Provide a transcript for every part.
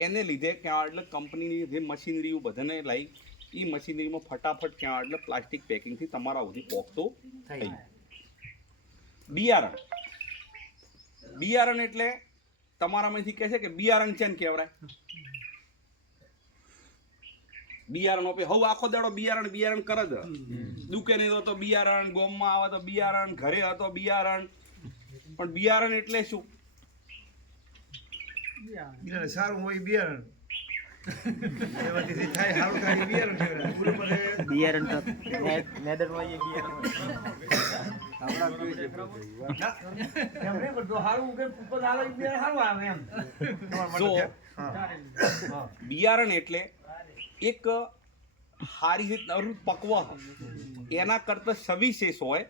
એને લીધે ક્યાં એટલે કંપનીની જે મશીનરીઓ બધાને લાવી એ મશીનરીમાં ફટાફટ ક્યાં એટલે પ્લાસ્ટિક પેકિંગથી તમારા સુધી પહોંચતું થઈ. બિયારણ બિયારણ એટલે તમારામાંથી કહે છે કે બિયારણ છે ને કહેવાય બિયારણ આપે હવે આખો દાડો બિયારણ બિયારણ કરે જ દુકાને તો બિયારણ ગોમમાં આવે તો બિયારણ ઘરે હતો બિયારણ પણ બિયારણ એટલે શું સારું હોય બિયારણ એમાંથી થાય સારું થાય બિયારણ બિયારણ તો મેદરમાં એ બિયારણ બિયારણ એટલે એક સારી રીતે પકવા એના કરતા સવિશેષ હોય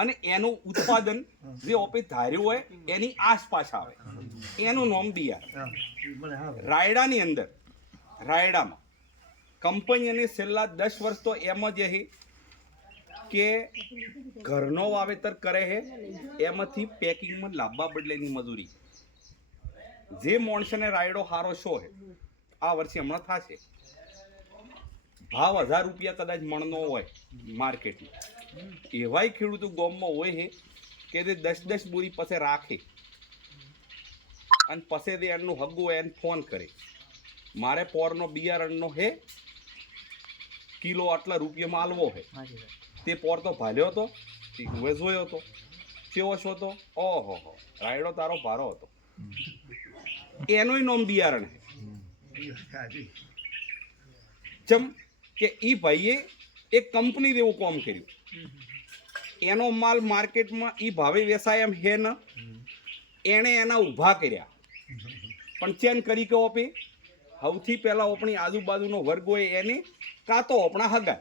અને એનું ઉત્પાદન જે ઓપે ધાર્યું હોય એની આસપાસ આવે એનું નામ બિયારણ. રાયડાની અંદર રાયડામાં કંપનીને છેલ્લા 10 વર્ષ તો એમ જ છે કે ઘરનો વાવેતર કરે છે એમાંથી પેકિંગમાં લાવવા બદલેની મજૂરી જે માણસને રાયડો હારો શો છે આ વર્ષે હમણાં થશે ભાવ 1000 રૂપિયા કદાચ મણનો હોય માર્કેટમાં એવાય ખેડૂતો ગામમાં હોય છે કે તે 10 બોરી પાસે રાખે અને પછી તે એનું હગું એને ફોન કરે મારે પોરનો બિયારણનો હે કિલો આટલા રૂપિયામાં આલવો હે તે પોર તો ભાલ્યો હતો હું જોયો હતો કેવો છો તો ઓહો હો રાયડો તારો ભારો હતો એનોય નામ બિયારણ હે ચમ કે ઈ ભાઈએ એક કંપની જેવું કામ કર્યું એનો માલ માર્કેટમાં ઈ ભાવે વેચાય એમ હે ન એણે એના ઊભા કર્યા પણ ચેન કરી કે ઓપે સૌથી પહેલા આપણી આજુબાજુનો વર્ગ હોય એને કાં તો આપણા હગા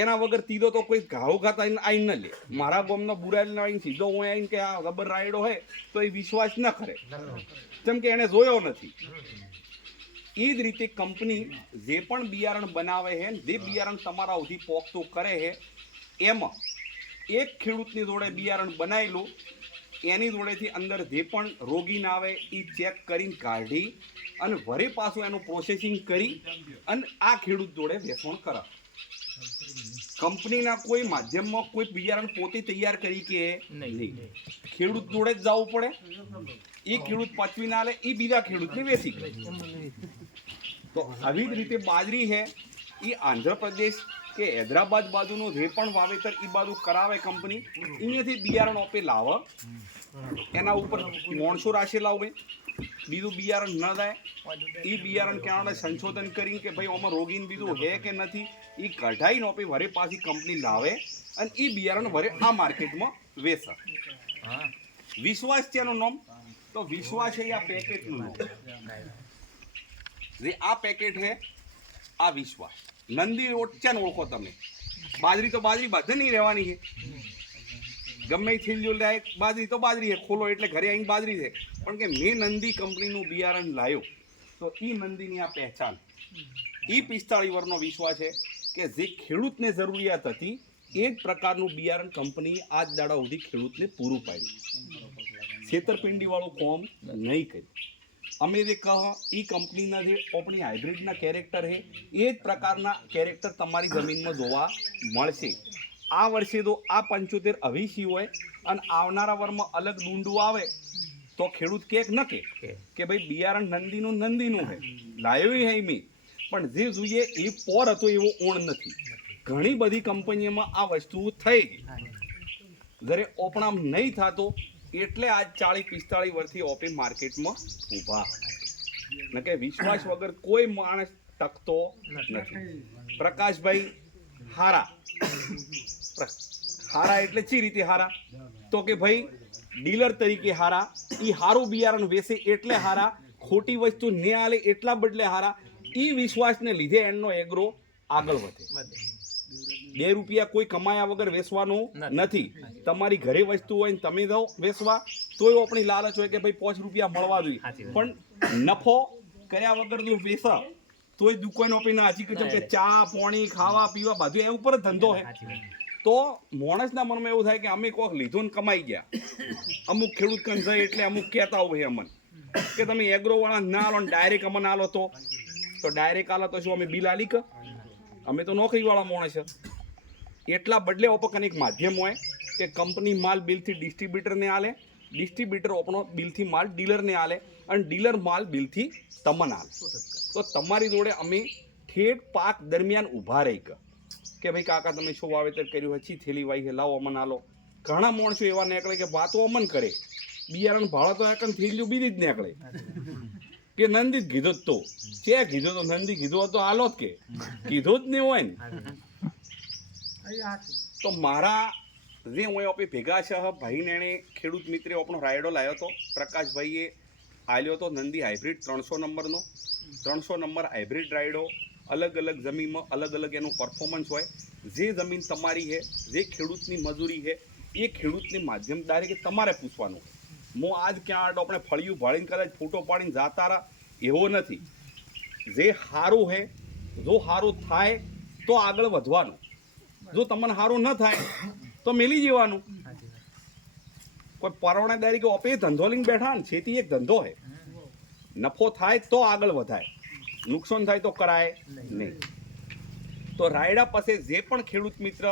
એના વગર તીધો તો કોઈ ઘાવ ખાતા આવીને ન લે મારા ગામનો બુરાઈને આવીને સીધો હું આવીને કે આ રબર રાયડો હોય તો એ વિશ્વાસ ન કરે જેમ કે એને જોયો નથી. એ જ રીતે કંપની જે પણ બિયારણ બનાવે છે જે બિયારણ તમારા સુધી પોખતું કરે છે એમાં એક ખેડૂતની જોડે બિયારણ બનાવેલું એની જોડેથી અંદર જે પણ રોગી ના આવે એ ચેક કરીને કાઢી અને વરે પાછું એનું પ્રોસેસિંગ કરી અને આ ખેડૂત જોડે વેચાણ કરે. કંપનીના કોઈ માધ્યમમાં કોઈ બિયારણ પોતે તૈયાર કરી કે નહીં ખેડૂત જોડે જ જવું પડે એ ખેડૂત પચવી ના લે એ બીજા ખેડૂતને વેચી કરે. તો આવી જ રીતે બાજરી છે એ આંધ્રપ્રદેશ કે હૈદરાબાદ બાજુનું જે પણ વાવેતર એ બાજુ કરાવે કંપની અહીંયાથી બિયારણ આપે લાવે એના ઉપર માણસો રાખેલા હોય બીજું બિયારણ ન જાય એ બિયારણ ક્યાં સંશોધન કરીને કે ભાઈ આમાં રોગીને બીજું હે કે નથી એ કઢાઈને આપે વરે પાછી કંપની લાવે અને એ બિયારણ વરે આ માર્કેટમાં વેચે. વિશ્વાસ છે એનું નામ તો વિશ્વાસ છે આ પેકેટનું નામ જે આ પેકેટ છે આ વિશ્વાસ. નંદી ઓછાને ઓળખો તમે બાજરી તો બાજરી બધે નહીં રહેવાની છે ગમે થેલીઓ લાયક બાજરી તો બાજરી છે ખોલો એટલે ઘરે આવીને બાજરી છે પણ કે મેં નંદી કંપનીનું બિયારણ લાવ્યો તો એ નંદીની આ પહેચાન એ 45 વર્ષનો વિશ્વાસ છે કે જે ખેડૂતને જરૂરિયાત હતી એ જ પ્રકારનું બિયારણ કંપની આજ દાડા સુધી ખેડૂતને પૂરું પાડ્યું. છેતરપિંડીવાળું કોમ નહીં કર્યું. અમે જે કહો એ કંપનીના જે આપણી હાઇબ્રિડના કેરેક્ટર છે એ જ પ્રકારના કેરેક્ટર તમારી જમીનમાં જોવા મળશે. આ વર્ષે તો આ 75 અવીસી હોય અને આવનારા વર્ષમાં અલગ ડુંડું આવે તો ખેડૂત કેક ન કે ભાઈ બિયારણ નંદીનું છે લાવ્યું હે મેં પણ જે જોઈએ એ પોર હતો એવો ઓણ નથી. ઘણી બધી કંપનીઓમાં આ વસ્તુ થઈ ગઈ જ્યારે ઓપણામ નહીં થતો એટલે આજ 40-45 વર્ષથી ઓપે માર્કેટમાં ઊભા ન કે વિશ્વાસ વગર કોઈ માણસ ટકતો નથી. પ્રકાશભાઈ હારા એટલે ચી રીતે હારા તો કે ભાઈ ડીલર તરીકે હારા એ હારું બિયારણ વેચે એટલે હારા ખોટી વસ્તુ ને આલે એટલા બદલે હારા એ વિશ્વાસને લીધે એનો એગ્રો આગળ વધે. 2 રૂપિયા કોઈ કમાયા વગર વેચવાનું નથી. તમારી ઘરે વસ્તુ હોય ને તમે જાઓ વેચવા તોય આપણી લાલચ હોય કે ભાઈ 5 રૂપિયા મળવા જોઈએ પણ નફો કર્યા વગર જો વેચા તોય દુકાન આપીને હાચી કહો કે ચા પાણી ખાવા પીવા બધું એ ઉપર ધંધો છે તો માણસના મનમાં એવું થાય કે અમે કોક લીધું ને કમાઈ ગયા. અમુક ખેડૂત કન જાય એટલે અમુક કહેતા હોય અમને કે તમે એગ્રોવાળા ના આલો ને ડાયરેક્ટ અમને આલો તો ડાયરેક્ટ આલો તો શું અમે બિલ આલી કે અમે તો નોકરીવાળા માણસ છે એટલા બદલે ઓપકન એક માધ્યમ હોય કે કંપની માલ બિલથી ડિસ્ટ્રીબ્યુટરને આલે, ડિસ્ટ્રીબ્યુટર આપણો બિલથી માલ ડીલરને આલે અને ડીલર માલ બિલથી તમને આલે. તો તમારી જોડે અમે ઠેઠ પાક દરમિયાન ઊભા રહી કે ભાઈ કાકા તમે શું વાવેતર કર્યું હછી થેલી વાઈ છે લાવો અમન આલો. ઘણા માણસો એવા નીકળે કે વાતો અમન કરે, બિયારણ ભાડા તો એકન થેલીઓ બીજી જ નીકળે કે નંદી જ કીધો જ તો છે કીધો તો નંદી કીધો તો આલો જ કે કીધો જ નહીં હોય ને. તો મારા જે હું આપી ભેગા છે ભાઈને એણે ખેડૂત મિત્રે આપણો રાયડો લાવ્યો હતો, પ્રકાશભાઈએ આલ્યો હતો નંદી હાઇબ્રિડ 300 નંબરનો. 300 નંબર હાઇબ્રિડ રાયડો અલગ અલગ જમીનમાં અલગ અલગ એનું પરફોર્મન્સ હોય. જે જમીન તમારી છે, જે ખેડૂતની મજૂરી છે, એ ખેડૂતની માધ્યમદારી કે તમારે પૂછવાનું. હું આજ ક્યાં આપણે ફળિયું ભાળીને કદાચ ફોટો પાડીને જાતા રહા એવો નથી. જે સારું છે, જો સારું થાય તો આગળ વધવાનું, જો તમને સારું ન થાય તો મેલી જવાનું. કોઈ પરવણેદારી કે ઓપે ધંધો લઈને બેઠા ને, ખેતી એક ધંધો છે, નફો થાય તો આગળ વધાય, નુકસાન થાય તો કરાય નહીં. તો રાયડા પાસે જે પણ ખેડૂત મિત્ર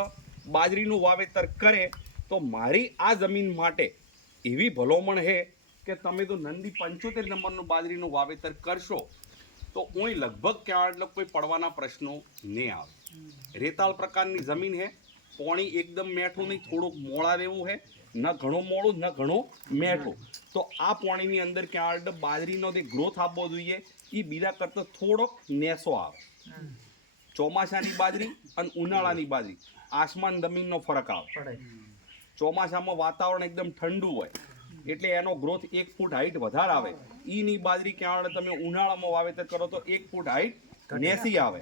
બાજરીનું વાવેતર કરે તો મારી આ જમીન માટે એવી ભલામણ છે કે તમે તો નંદી 75 નંબરનું બાજરીનું વાવેતર કરશો તો કોઈ લગભગ ક્યાં એટલે કોઈ પડવાના પ્રશ્નો નહીં આવે. રેતાળ પ્રકારની જમીન છે, પાણી એકદમ મેઠું નહીં, થોડુંક મોળા રહેવું છે, ન ઘણું મોડું ન ઘણું મેઠું. તો આ પાણીની અંદર ક્યાં એટલે બાજરીનો જે ગ્રોથ આપવો જોઈએ એ બીજા કરતાં થોડોક નેસો આવે. ચોમાસાની બાજરી અને ઉનાળાની બાજરી આસમાન જમીનનો ફરક આવે. ચોમાસામાં વાતાવરણ એકદમ ઠંડુ હોય એટલે એનો ગ્રોથ 1 ફૂટ હાઈટ વધારે આવે. ઈની બાજરી ક્યાં તમે ઉનાળામાં વાવેતર કરો તો 1 ફૂટ હાઈટ નેસી આવે.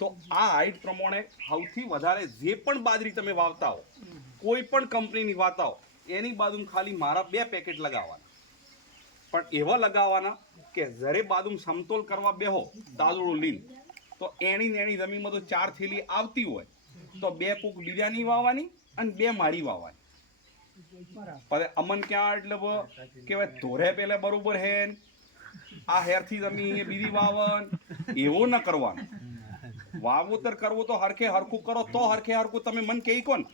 તો આ હાઈટ પ્રમાણે સૌથી વધારે જે પણ બાજરી તમે વાવતા હો, કોઈ પણ કંપનીની વાવતા હો, એની બાજુ ખાલી મારા 2 પેકેટ લગાવવાના, પણ એવા લગાવવાના કે જ્યારે બાજુ સમતોલ કરવા બેહો તાજુડું લીન તો એની જમીનમાં તો 4 થેલી આવતી હોય તો 2 કૂક બીજાની વાવવાની અને 2 મારી વાવવાની. પણ અમન ક્યાં એટલે કેવાય ધોરે પેલે બરોબર હે આ હેરથી જમીન બીજી વાવન એવું ન કરવાનું. વાવેતર કરવું તો હરખે હરખું કરો તો હરખે હરખું તમે મન કહી કોણ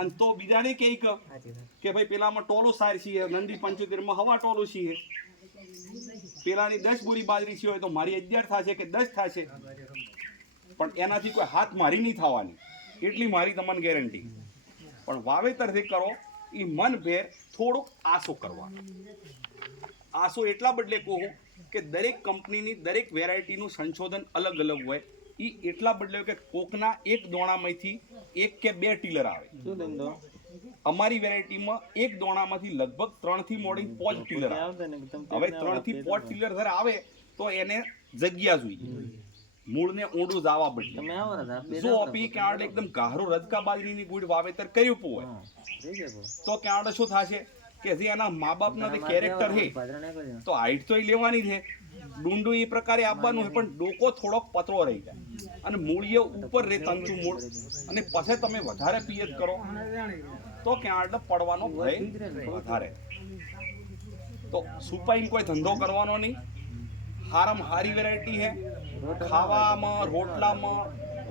અને તો બીજાને કહી કે ભાઈ પેલામાં ટોલું સાર છીએ નંદી 75 માં હવા ટોલું છીએ, પેલાની 10 બોરી બાજરી છે હોય તો મારી 11 થશે કે 10 થશે, પણ એનાથી કોઈ હાથ મારી નહીં થવાની એટલી મારી તમને ગેરંટી. પણ વાવેતર જે કરો એ મનભેર થોડુંક આસો કરવાનો. આસો એટલા બદલે કહું કે દરેક કંપનીની દરેક વેરાયટીનું સંશોધન અલગ અલગ હોય. એ એટલા બદલે કે કોકના એક દોણામાંથી 1 કે 2 ટીલર આવે. અમારી વેરાયટીમાં એક દોણામાંથી લગભગ 3 થી મોડી 5 ટીલર આવે. હવે 3 થી 5 ટીલર જ્યારે આવે તો એને જગ્યા જોઈએ, મૂળને ઊંડું જવા બદલે જો આપી ક્યાં એકદમ ગારો રજકા બાજરીની ગુડ વાવેતર કર્યું હોય તો ક્યાં શું થશે કે જે એના મા બાપના જે કેરેક્ટર છે તો હાઈટ તો એ લેવાની છે, ડુંડું એ પ્રકારે આપવાનું છે, પણ ડોકો થોડોક પતળો રહી જાય અને મૂળીએ ઉપર રે તંચું મૂળ અને પછી તમે વધારે પિયત કરો તો ક્યાં એટલે પડવાનો ભય વધારે. તો સુપાઈને કોઈ ધંધો કરવાનો નહીં. હારામાં હારી વેરાયટી છે, ખાવામાં રોટલામાં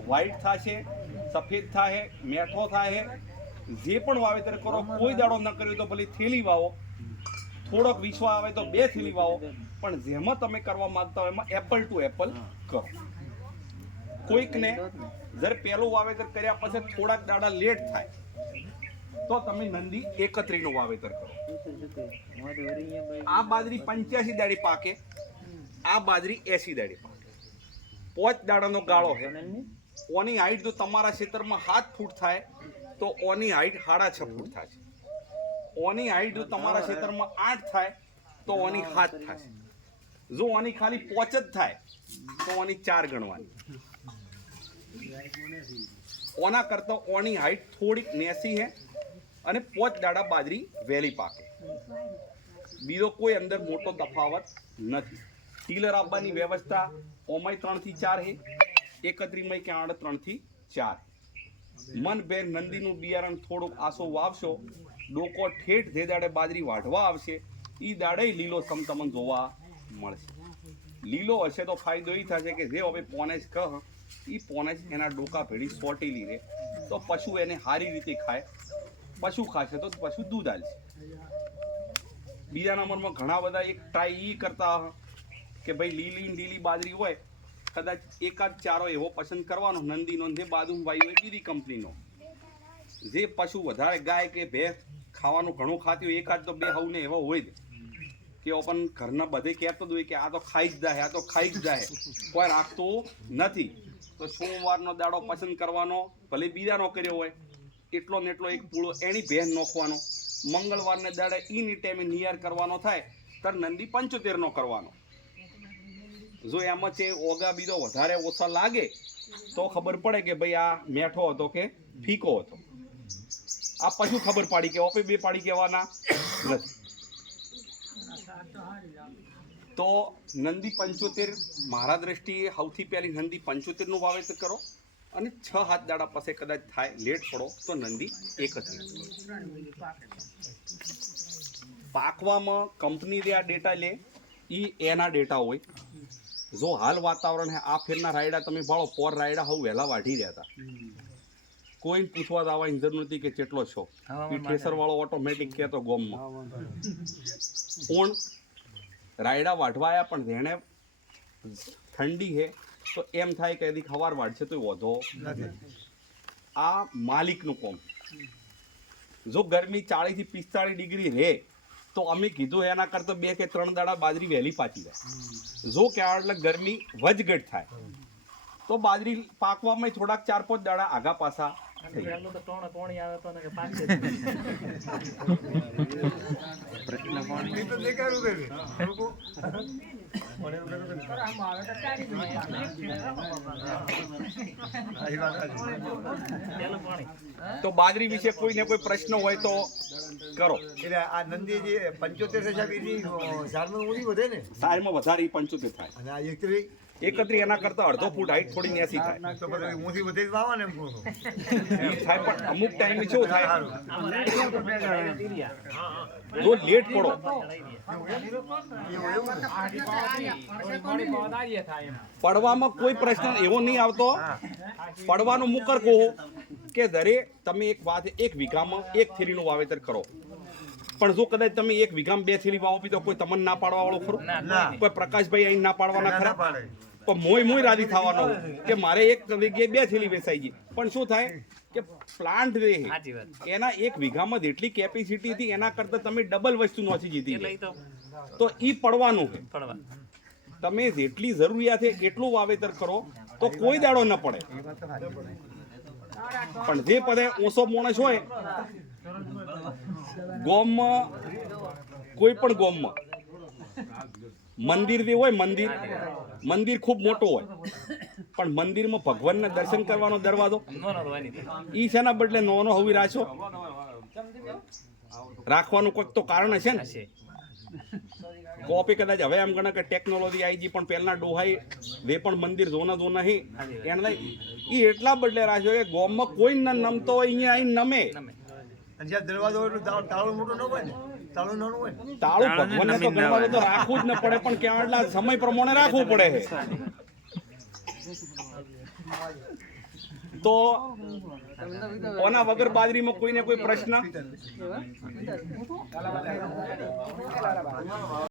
વ્હાઈટ થશે, સફેદ થાય, મેઠો થાય. જે પણ વાવેતર કરો કોઈ દાડો ન કર્યો તો ભલે થેલી વાવો, થોડોક વિશ્વ આવે તો 2 થેલી વાવો, પણ જેમાં તમે કરવા માંગતા હોય એમાં એપલ ટુ એપલ કરો. કોઈકને જ્યારે પહેલું વાવેતર કર્યા પછી થોડાક દાડા લેટ થાય તો તમે નંદી 31 નું વાવેતર કરો. આ બાજરી 85 દાડી પાકે, આ બાજરી 80 દાડી પાકે. 5 દાડાનો ગાળો છે. ઓની હાઈટ જો તમારા ક્ષેત્રમાં 7 ફૂટ થાય તો ઓની હાઈટ 6.5 ફૂટ થશે. ઓની હાઈટ જો તમારા ક્ષેત્રમાં 8 થાય તો ઓની 7 થશે. જો ઓની ખાલી 5 જ થાય તો ઓની 4 ગણવાની. ઓના કરતા ઓની હાઈટ થોડીક નેસી છે અને 5 દાડા બાજરી વહેલી પાકે. બીજો કોઈ અંદર મોટો તફાવત નથી. ટીલર આપવાની વ્યવસ્થા ઓમાય 3 થી 4 છે, 31 માં ક્યાં 3 થી 4. મનભેર નંદીનું બિયારણ થોડુંક આસો વાવશો, ડોકો ઠેઠ જે દાડે બાજરી વાઢવા આવશે એ દાડે લીલો સમ તમને જોવા મળશે. લીલો હશે તો ફાયદો એ થશે કે જે હવે પોનેજ કહ એ પોનેજ એના ડોકા ભેડી સોટેલી રહે તો પશુ એને સારી રીતે ખાય. પશુ ખાશે તો પશુ દૂધ આલશે. બીજા નંબરમાં ઘણા બધા એક ટ્રાય એ કરતા કે ભાઈ લીલી બાજરી હોય કદાચ એકાદ ચારો એવો પસંદ કરવાનો નંદીનો જે બાદુભાઈ હોય બીજી કંપનીનો. જે પશુ વધારે ગાય કે ભેંસ ખાવાનું ઘણું ખાતી હોય એકાદ તો બે હવને એવા હોય જ કે ઓપન ઘરના બધે કહેતો જ હોય કે આ તો ખાઈ જ જાય, આ તો ખાઈ જ જાય, કોઈ રાખતું નથી. તો સોમવારનો દાડો પસંદ કરવાનો, ભલે બીજાનો કર્યો હોય એટલો ને એટલો એક પૂળો એની ભેંસ નોખવાનો. મંગળવારને દાડે ઈની ટાઈમે નિયાર કરવાનો થાય ત્યારે નંદી 75નો કરવાનો. જો એમાં છે ઓગા બીજો વધારે ઓછા લાગે તો ખબર પડે કે ભાઈ આ મેઠો હતો કે ફીકો હતો. આ પછી ખબર પાડી કે ઓપે બે પાડી કહેવાના નથી. તો નંદી 75 મારા દ્રષ્ટિએ સૌથી પહેલી નંદી 75નું વાવેતર કરો અને 6-7 દાડા પાસે કદાચ થાય લેટ પડો તો નંદી 31. પાકવામાં કંપની જે આ ડેટા લે એ એના ડેટા હોય. જો હાલ વાતાવરણ હે આ ફેરના રાયડા તમે ભાળો પોર રાયડા હવે વહેલા વાઢી રહ્યા હતા. કોઈ પૂછવા આવવાની જરૂર નથી કે કેટલો છો. એ ઠેસર વાળો ઓટોમેટિક કહેતો ગોમમાં પણ રાયડા વાઢવાયા પણ જેણે ઠંડી હે તો એમ થાય કે એથી ખવાર વાઢશે તો વધો નથી. આ માલિકનું કોમ. જો ગરમી 40 થી 45 ડિગ્રી રહે તો અમે કીધું એના કરતા 2 કે 3 દાડા બાજરી વહેલી પાકી જાય. જો કે એટલે ગરમી વધઘટ થાય તો બાજરી પાકવામાં થોડાક 4-5 દાડા આગા પાછા થઈ જાય. એ તો દેખાડું કે લોકો તો બાજરી વિશે કોઈને કોઈ પ્રશ્ન હોય તો કરો. એટલે આ નંદી જે 75 છે સાહેબ એની ઝાડમાં ઊંડી વધે ને સારમાં વધારે 75 થાય. અને આ 31 એના કરતા અડધો ફૂટ હાઈટ થોડી નેસી થાય. તો પછી ઊંધી વધે જ વાવા ને એમ કહું છું. ઈ થાય પણ અમુક ટાઈમે શું થાય જો લેટ પડો પડવામાં કોઈ પ્રશ્ન એવો નહીં આવતો. પડવાનું મુકર કહો કે દરે તમે એક વાત 1 વીઘામાં 1 થેલીનું વાવેતર કરો. પણ જો કદાચ તમે 1 વીઘામાં 2 થેલી વાવો તો કોઈ તમને ના પાડવા વાળો ખરો? કોઈ પ્રકાશભાઈ અહીં ના પાડવાના ખરા? પણ મોય રાજી થવાનો કે મારે 1 વીઘે 2 થેલી વેચાઈ ગઈ. પણ શું થાય કે પ્લાન્ટ રહે એના 1 વીઘામાં જેટલી કેપેસિટી હતી એના કરતા તમે ડબલ વસ્તુ નોચી જીતી તો ઈ પડવાનું છે. તમે જેટલી જરૂરિયાત છે એટલું વાવેતર કરો તો કોઈ દાડો ન પડે. પણ જે પદે ઓછો માણસ હોય ગોમમાં કોઈ પણ ગોમમાં મંદિર જે હોય મંદિર ખૂબ મોટો હોય પણ મંદિરમાં ભગવાનના દર્શન કરવાનો દરવાજો ઈ શેના બદલે નોનો હોવી રાખવાનું કોઈક તો કારણ હશે ને. કોપી કદાચ હવે એમ ગણે કે ટેકનોલોજી આવી ગઈ પણ પહેલા ડોહાઈ જે પણ મંદિર જોના હે એને એ એટલા બદલે રાખ્યો કે ગોમમાં કોઈ ન નમતો હોય અહીંયા આવીને નમે. અને જ્યાં દરવાજો હોય એટલું તાળું મોટું ન હોય ને તાળું નાનું હોય ને તાળું ભગવાનને તો ગણવાનું તો રાખવું જ ન પડે પણ ક્યાં એટલા સમય પ્રમાણે રાખવું પડે છે. તો ઓના વગર બાજરીમાં કોઈને કોઈ પ્રશ્ન